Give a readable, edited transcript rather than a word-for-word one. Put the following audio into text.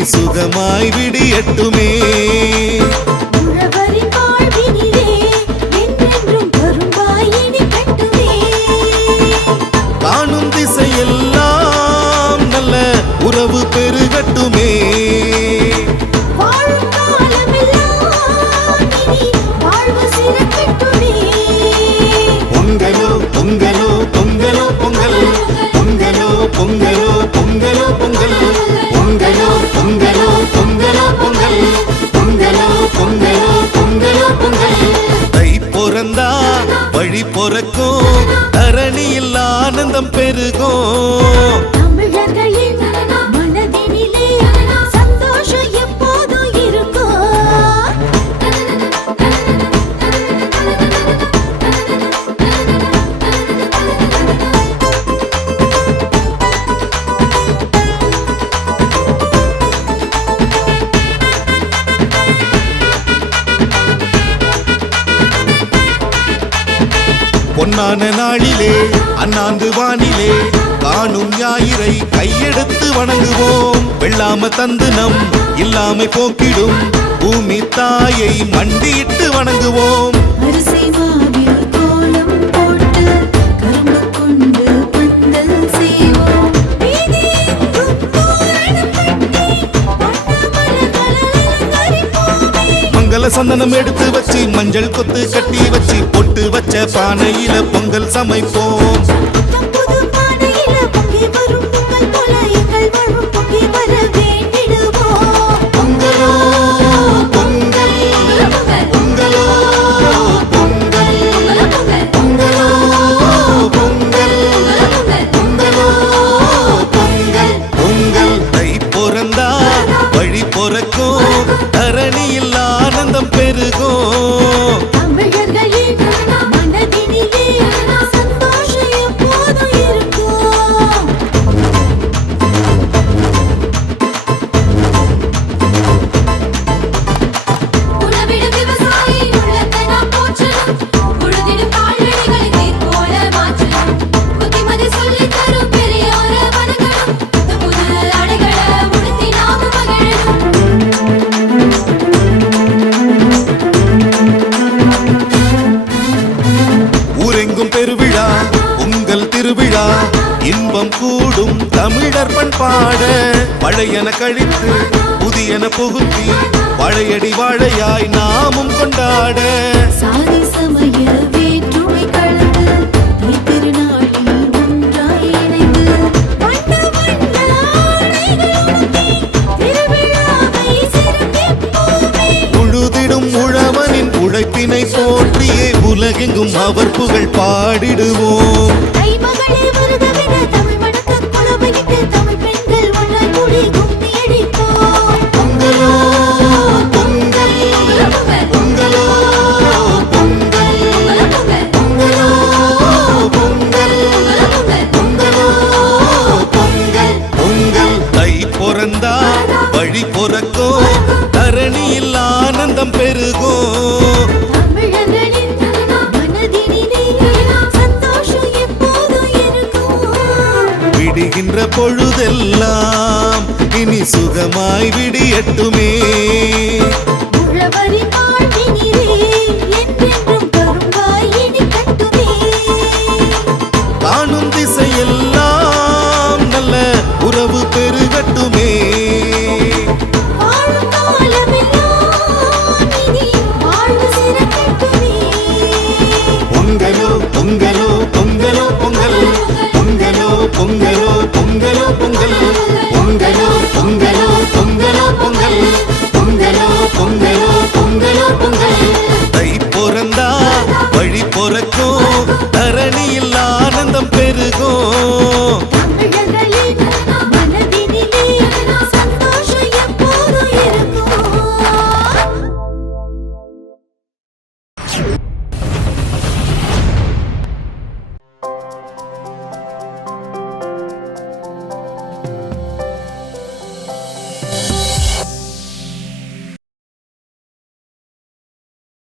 இனி சுகமாய் விடியட்டுமே. காணும் திசையெல்லாம் நல்ல உறவு பெருகட்டுமே. பொங்கலோ பொங்கலோ பொங்கலோ பொங்கல், பொங்கலோ பொங்கலோ பொங்கலோ பொங்கல், பொங்கலோ பொங்கலோ பொங்கலோ பொங்கல், பொங்கலோ பொங்கலோ பொங்கலோ பொங்கல். தை பிறந்தா வழி பிறக்கும், தரணியில் ஆனந்தம் பெருகும். பொன்னான நாளிலே அண்ணாந்து வானிலே காணும் ஞாயிறை கையெடுத்து வணங்குவோம். வெள்ளாம தந்து நம் இல்லாமை போக்கிடும் பூமி தாயை மண்டியிட்டு வணங்குவோம். மங்கள சந்தனம் எடுத்து வச்சு மஞ்சள் கொத்து கட்டி வச்சு பொட்டு வச்ச பானையில பொங்கல் சமைப்போம். பொங்கலோ பொங்கல், பொங்கலோ பொங்கல், பொங்கலோ பொங்கல், பொங்கலோ பொங்கல். பொங்கல் தை பிறந்தா வழி பிறக்கும், தரணியில் ஆனந்தம் பெருகும். பெருவிழா உங்கள் திருவிழா இன்பம் கூடும் தமிழர் பண்பாட, பழையன கழித்து புதியன புகுத்தி பழையடி வாழையாய் நாமும் கொண்டாட. சாதி சமய வேற்றுமை கலந்து திருநாளில் ஒன்றாய் இணைந்து வண்ண வண்ண திருவிழாவை சிறப்பிப்போமே. உழுதிடும் உழவனின் உழைப்பினை போற்றியே உலகெங்கும் அவர் புகழ் பாடிடுவோம். பொங்கலோ பொங்கல், பொங்கலோ பொங்கல், பொங்கலோ பொங்கல், பொங்கலோ பொங்கல். பொங்கல் தை பிறந்தா வழி பிறக்கும், தரணியில் ஆனந்தம் பெருகும். விடுகின்ற பொழுதெல்லாம் இனி சுகமாய் விடியட்டுமே. காணும் திசையெல்லாம் நல்ல உறவு பெருகட்டுமே. பொங்கலோ பொங்கலோ பொங்கலோ பொங்கல், பொங்கலோ பொங்கலோ பொங்கலோ பொங்கல், பொங்கலோ பொங்கலோ பொங்கலோ பொங்கல், பொங்கலோ பொங்கலோ பொங்கலோ பொங்கல். தை பிறந்தா வழி பிறக்கும், தரணியில்